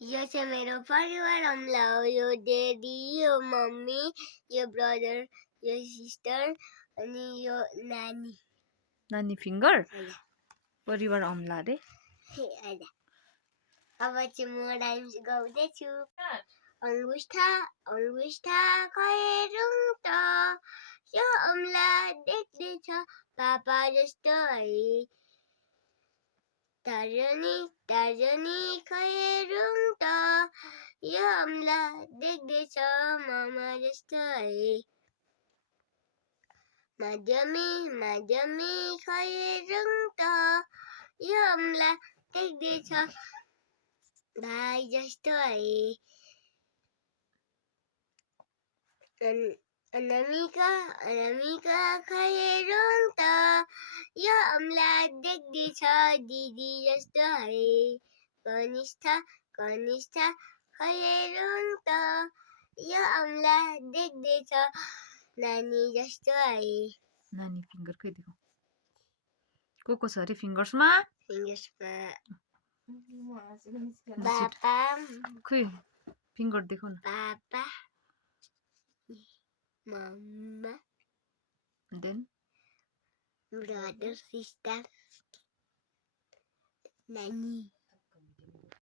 यो चाहिँ मेरो परिवार अम्ला हो यो डेडी यो मम्मी यो ब्रदर यो सिस्टर अनि यो नानी नानी फिङ्गर परिवार अम्ला रे अब चाहिँ म डान्स गाउँदैछु अंगुष्ठा अंगुष्ठा खैरुङ त यो अम्ला देख्दैछ पापा जस्तो है तर्जनी तर्जनी खैरुङ त यो अम्ला देख्दैछ मामा जस्तो है मध्यमी मध्यमी खैरुङ त यो अम्ला देख्दैछ भाइ जस्तो है अनामिका अनामिका खैरुङ त यो अम्ला देख्दैछ दिदी जस्तो है कनिष्ठा कनिष्ठा खैरुङ त यो अम्ला देख्दैछ नानी जस्तो है नानी फिङ्गर खै देखौ को छ अरे फिङ्गर्समा पापा खै फिङ्गर देखौ न पापा मम्मा देन brother sister नानी